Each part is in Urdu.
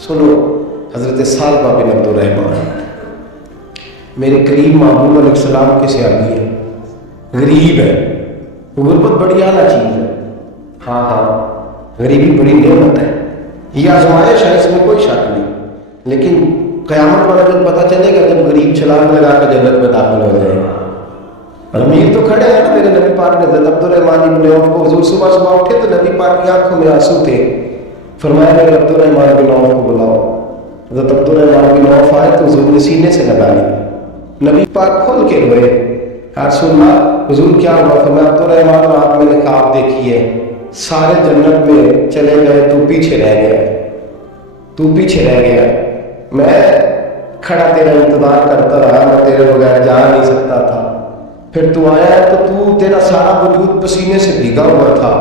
سنو حضرت سالبہ بن عبد الرحمن میرے قریب محبوب علیہ السلام کے سیابی ہے، غریب ہے. غربت بڑی اعلیٰ چیز ہے. ہاں غریبی بڑی نعمت ہے، یہ آزمائش ہے، اس میں کوئی شک نہیں. لیکن قیامت والا دن پتہ چلے گا جب غریب چھلانگ لگا کر جنت میں داخل ہو جائے گا. اور امیر تو کھڑے ہیں نا. میرے نبی پاک نے حضرت عبد الرحمن بن عوف کو، حضور صبح اٹھے تو نبی پاک کی آنکھوں میں آنسو تھے. فرمایا میرے عبد الرحمن بن عوف کو بلاؤ. حضرت عبد الرحمن بن عوف آئے تو حضور نے سینے سے لگا لی. نبی پاک کھل کے روئے. رسول اللہ حضور کیا ہوا؟ فرمایا عبد الرحمن رات میں نے خواب دیکھی ہے، سارے جنت میں چلے گئے، تو پیچھے رہ گیا. میں کھڑا تیرا انتظار کرتا رہا، میں تیرے بغیر جا نہیں سکتا تھا. پھر تو آیا تو تیرا سارا وجود پسینے سے بھیگا ہوا تھا.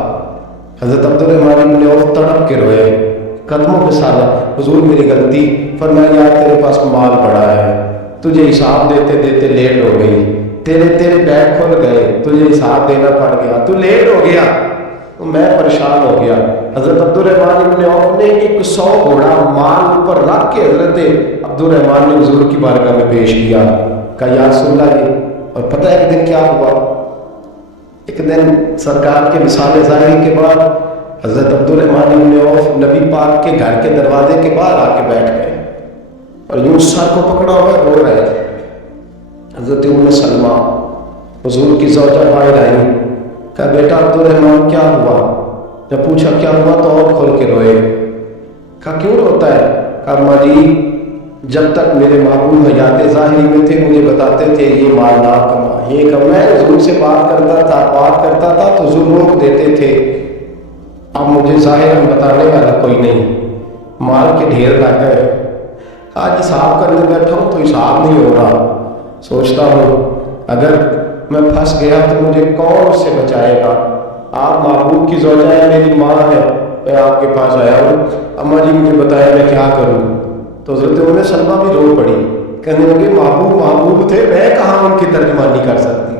حضرت عبد الرحمن بن عوف تڑپ کے روئے، قدموں پہ سالا. حضور میری غلطی. فرمایا یار تیرے پاس مال بڑا ہے، تجھے حساب دیتے دیتے لیٹ ہو گئی. تیرے بیگ کھل گئے، تجھے حساب دینا پڑ گیا، تو لیٹ ہو گیا، تو میں پریشان ہو گیا. حضرت عبد الرحمن بن عوف نے 100 گھوڑا مال اوپر رکھ کے حضرت عبد الرحمن نے حضور کی بارگاہ میں پیش کیا. کہا یا رسول اللہ یہ. اور پتہ ایک دن کیا ہوا؟ ایک دن سرکار کے وصال ظاہری کے بعد حضرت عبد الرحمن بن عوف نبی پاک کے گھر کے دروازے کے باہر آ کے بیٹھ گئے اور یوں سر کو پکڑا ہوا رو رہے تھے. حضرت ام سلمہ حضور کی زوجہ باہر آئی. کہا بیٹا عبد الرحمن کیا ہوا؟ جب پوچھا کیا ہوا تو اور کھول کے روئے. کہا کیوں روتا ہے؟ کہا اماں جی جب تک میرے محبوب حیات ظاہری میں تھے مجھے بتاتے تھے یہ مال نہ کما، یہ کم. میں حضور سے بات کرتا تھا تو حضور روک دیتے تھے. اب مجھے ظاہر بتانے والا کوئی نہیں، مال کے ڈھیر لگ گئے. آج حساب کرنے بیٹھا ہوں تو حساب نہیں ہو رہا. سوچتا ہوں اگر میں پھنس گیا تو مجھے کون اس سے بچائے گا؟ آپ محبوب کی زوجہ ہے، میری ماں ہے، میں آپ کے پاس آیا ہوں. اماں جی مجھے بتایا میں کیا کروں؟ تو حضرت ام سلمہ بھی رو پڑی، کہنے لگی محبوب تھے، میں کہاں ان کی ترجمانی کر سکتی،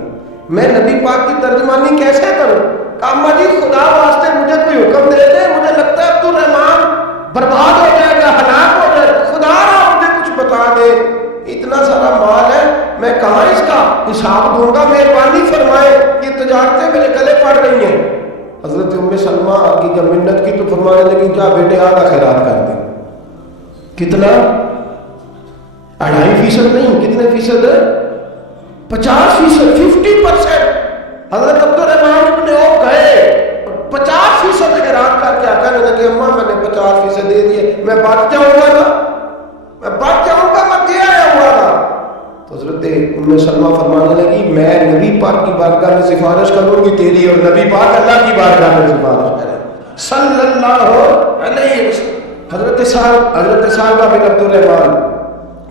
میں نبی پاک کی ترجمانی کیسے کروں؟ کہا اماں جی خدا واسطے مجھے کوئی حکم دے دے، مجھے لگتا ہے عبد الرحمن برباد ہو جائے گا، ہلاک ہو جائے گا، خدا را مجھے کچھ بتا دے. اتنا سارا مال ہے، میں کہاں اس کا حساب دوں گا، مہربانی فرمائے، یہ تجارتیں میرے گلے پڑ رہی ہیں. حضرت ام سلمہ کی جب منت کی تو فرمانے لگی جا بیٹے آدھا خیرات کر دے. کتنا؟ 2.5% نہیں، کتنے فیصد؟ 50%، 50%. حضرت عبد الرحمن بن عوف گئے 50% خیرات کر کے کہنے لگے اماں میں نے 50% دے دیے، میں بچ جاؤں گا نا، میں دے آیا ہوا نا. تو حضرت ام سلمہ فرمانے لگی میں نبی پاک کی بارگاہ میں سفارش کروں گی تیری، اور نبی پاک اللہ کی بارگاہ میں سفارش کرے صلی اللہ علیہ وسلم. حضرت سالبہ بن عبد الرحمن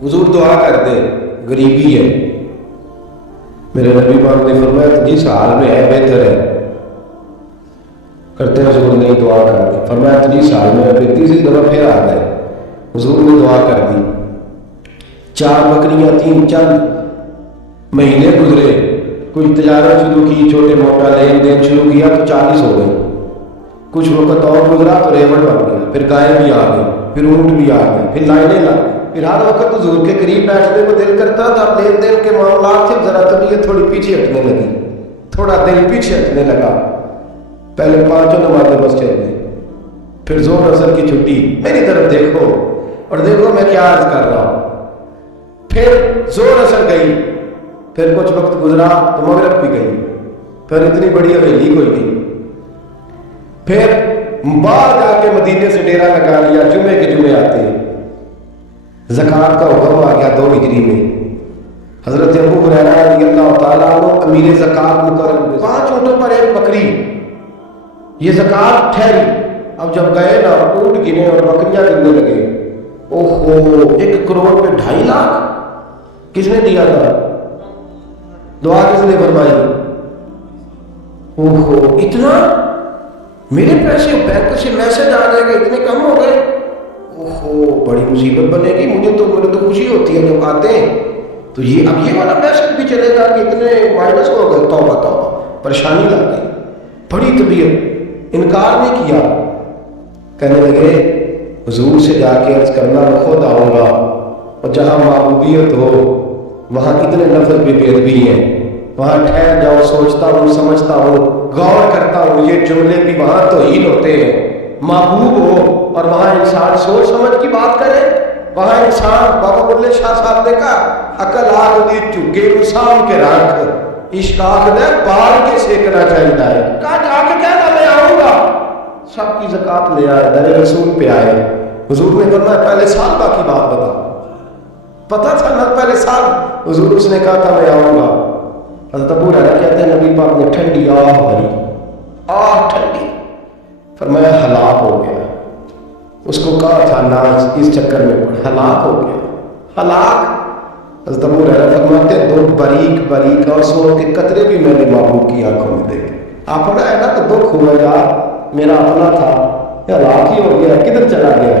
حضور دعا کر دے، غریبی ہے. میرے نبی پاک نے فرمایا جس حال میں ہے بہتر ہے. کرتے حضور نے دعا کر دی. فرمایا جس حال میں ہے. تیسری دفعہ پھر آ گئے، حضور نے دعا کر دی. 4 بکریاں، 3 چند مہینے گزرے، کچھ تجارت شروع کی، چھوٹے موٹا لین دین شروع کیا تو 40 ہو گئے. کچھ وقت اور گزرا تو ریوڑ بن گیا، پھر گائے بھی آ گئی، پھر اونٹ بھی آ گئے، پھر لائنیں لگ گئی. پھر ہر وقت حضور کے قریب بیٹھنے کو دل کرتا تھا. لین دین کے معاملات سے ذرا طبیعت تھوڑی پیچھے ہٹنے لگی، تھوڑا دل پیچھے ہٹنے لگا. پہلے 5 نمازیں مسجد میں، پھر زور اثر کی چھٹی. میری طرف دیکھو اور دیکھو میں کیا عرض کر رہا ہوں. پھر زور اثر گئی، پھر کچھ وقت گزرا تو مغرب بھی گئی، پھر اتنی بڑی حویلی کوئی نہیں. پھر باہر جا کے مدینے سے ڈیرا لگا لیا، جمعے کے جمعے آتے ہیں. زکوٰۃ کا حکم آ گیا 2 ہجری میں. حضرت ابو ہریرہ رضی اللہ تعالیٰ عنہ امیر زکوٰۃ مقرر ہوئے. 5 اونٹوں پر 1 بکری، یہ زکوٰۃ ٹھہری. اب جب گئے نا اونٹ گنے اور بکریاں گننے لگے، اوہو 1 کروڑ پہ 2.5 لاکھ کس نے دیا تھا؟ دعا کس نے فرمائی؟ اوہو اتنا، میرے پیسے بینک سے میسج آ جائے گا اتنے کم ہو گئے، اوہو بڑی مصیبت بنے گی. مجھے تو خوشی ہوتی ہے جب آتے ہیں تو اب یہ والا میسج بھی چلے گا کہ اتنے مائنس ہو گئے. توبہ توبہ، پریشانی لگ گئی. بڑی طبیعت، انکار نہیں کیا. کہنے لگے حضور سے جا کے عرض کرنا میں خود آؤں گا، اور جہاں محبوبیت ہو وہاں اتنے لفظ بھی بے ادبی ہیں، وہاں ٹھہر جاؤ، سوچتا ہوں، سمجھتا ہوں، غور کرتا ہوں، یہ جملے بھی وہاں توہین ہوتے ہیں۔ محبوب ہو اور وہاں انسان سوچ سمجھ کی بات کرے، وہاں انسان، بابا بلے شاہ صاحب نے کہا عقل آگ دی چگے انسان کے رکھ، اشتاق نے بال کے سیکنا چاہیے ہے، کہا جا کے کہنا میں آؤں گا، سب کی زکات لے آئے، در رسول پہ آئے، حضور نے فرمایا پہلے صحابہ کی بات بتا، پتہ تھا نہ پہلے سال، حضور اس نے کہا تھا میں آؤں گا۔ حضرت ابو ہریرہ کہتے ہیں نبی پاک نے ٹھنڈی آہ بھری، آہ ٹھنڈی، فرمایا ہلاک ہو گیا، اس کو کہا تھا ناز اس چکر میں پڑ، ہلاک ہو گیا، ہلاک۔ حضرت ابو ہریرہ فرماتے ہیں دو باریک باریک آنسوؤں کے قطرے بھی میں نے محبوب کی آنکھوں میں دیکھے، اپنا ہے نا تو دکھ ہوا یار میرا اپنا تھا، ہلاک ہی ہو گیا، کدھر چلا گیا؟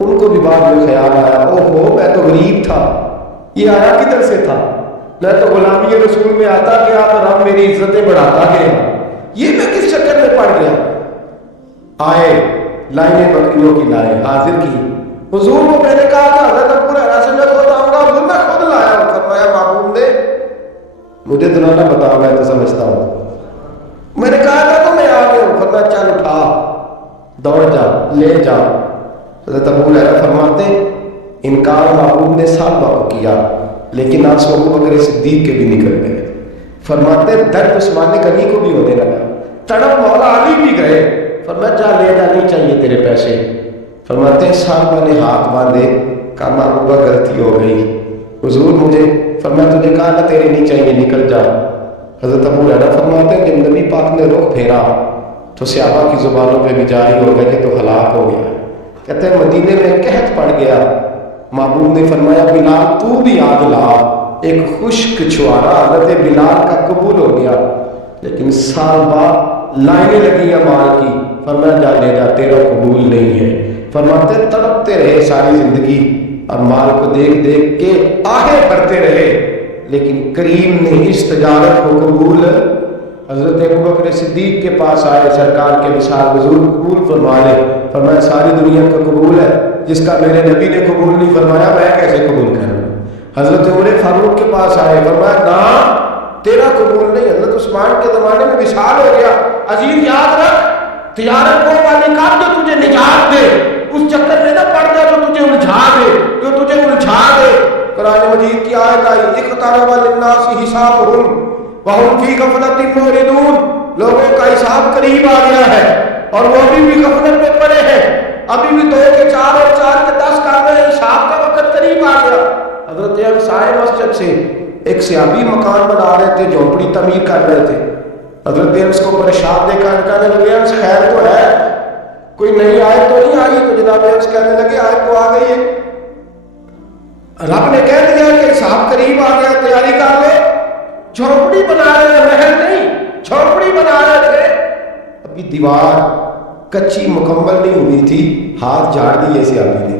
ان کو بھی بعد میں خیال آیا، او ہو میں تو غریب تھا، یہ آیا کدھر سے تھا؟ میں تو غلامی رسول میں آتا گیا تو رب میری عزتیں بڑھاتا گیا، یہ میں کس چکر میں پڑ گیا؟ آئے لائنیں بکریوں کی لائے حاضر کی، حضور کو میں نے کہا تھا حضرت ابو ہریرہ سے میں خود آؤں گا، حضور میں خود لایا ہوں۔ فرمایا محبوب نے مجھے تو نہ بتاؤ، میں تو سمجھتا ہوں، میں نے کہا تھا تو میں آ گیا ہوں۔ فرمایا چل اٹھا، دوڑ جا، لے جا۔ حضرت ابو ہریرہ فرماتے انکار محبوب نے صحابہ کو کیا، لیکن آنسو ابو بکر صدیق کے بھی نکل گئے۔ فرماتے درد عثمان غنی کو بھی ہونے لگا، تڑپ مولا علی بھی گئے، فرمایا جا لے جا، نہیں چاہیے تیرے پیسے۔ فرماتے صحابہ نے ہاتھ باندھے، کہا محبوبہ غلطی ہو گئی، حضور مجھے، فرمایا تجھے کہا نہ تیرے نہیں چاہیے، نکل جا۔ حضرت ابو ہریرہ فرماتے ہیں جب نبی پاک نے رخ پھیرا تو صحابہ کی زبانوں پہ بھی جاری ہو گیا کہ تو ہلاک ہو گیا۔ کہتے ہیں مدینے میں قحط پڑ گیا، محبوب نے فرمایا بلال تو بھی آگ لا، ایک خشک چھوارا حضرت بلال کا قبول ہو گیا، لیکن سال بعد لائنیں لگی ہیں مال کی، فرمایا جا لے جا تیرا قبول نہیں ہے۔ فرماتے تڑپتے رہے ساری زندگی اور مال کو دیکھ دیکھ کے آہیں بھرتے رہے، لیکن کریم نے اس تجارت کو قبول، حضرت ابوبکر صدیق کے پاس آئے، سرکار کے مثال حضور قبول فرما لے، فرمایا ساری دنیا کا قبول ہے، جس کا میرے نبی نے قبول نہیں فرمایا میں کیسے قبول کروں؟ حضرت عمر فاروق کے پاس آئے، فرمایا نہ تیرا قبول نہیں۔ حضرت عثمان کے زمانے میں وصال ہو گیا، عزیز یاد رکھ تجارت وہ والی کام جو تجھے نجات دے، اس چکر میں نہ پڑ جا جو تجھے الجھا دے۔ قرآن مجید کی آیت آئی اقترب للناس حسابهم وهم فی غفلۃ معرضون، لوگوں کا حساب قریب آ گیا ہے اور وہ ابھی بھی غفلت میں پڑے ہیں، ابھی بھی 2 کے 4 اور 4 کے 10 کر رہے ہیں، حساب کا وقت قریب آ گیا۔ حضرت انصار مسجد سے ایک صحابی مکان بنا رہے تھے، جھونپڑی تعمیر کر رہے تھے، حضرت انس کو پریشان دیکھا، کہنے لگے انس خیر تو ہے، کوئی نئی آیت تو نہیں آئی؟ تو جناب انس کہنے لگے آیت تو آ گئی ہے، رب نے کہہ دیا کہ حساب قریب آ گیا، تیاری کر لے۔ جھونپڑی بنا رہے ہیں، محل نہیں، جھونپڑی بنا رہے تھے، ابھی دیوار کچی مکمل نہیں ہوئی تھی، ہاتھ جھاڑ دیے صحابی نے،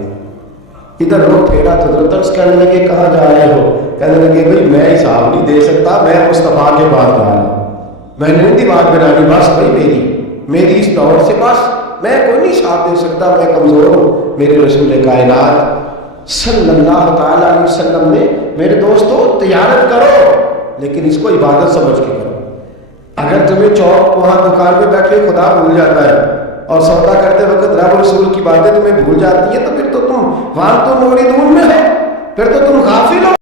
ادھر رخ پھیرا تو حضرت انس کہنے لگے کہاں جا رہے ہو؟ کہنے لگے بھائی میں حساب نہیں دے سکتا، میں مصطفیٰ کے پاس جا رہا ہوں، میں نے نہیں دیوار بنانی، بس بھائی میری اس دور سے بس میں کوئی نہیں حساب دے سکتا، میں کمزور ہوں۔ میرے رسول کائنات صلی اللہ تعالیٰ علیہ وسلم نے میرے دوستو تجارت کرو لیکن اس کو عبادت سمجھ کے کرو۔ اگر تمہیں چوک وہاں دکان پہ بیٹھے خدا بھول جاتا ہے اور سودا کرتے وقت رب رسول کی باتیں تمہیں بھول جاتی ہیں، تو پھر تو تم وہاں تو موردون میں ہو، پھر تو تم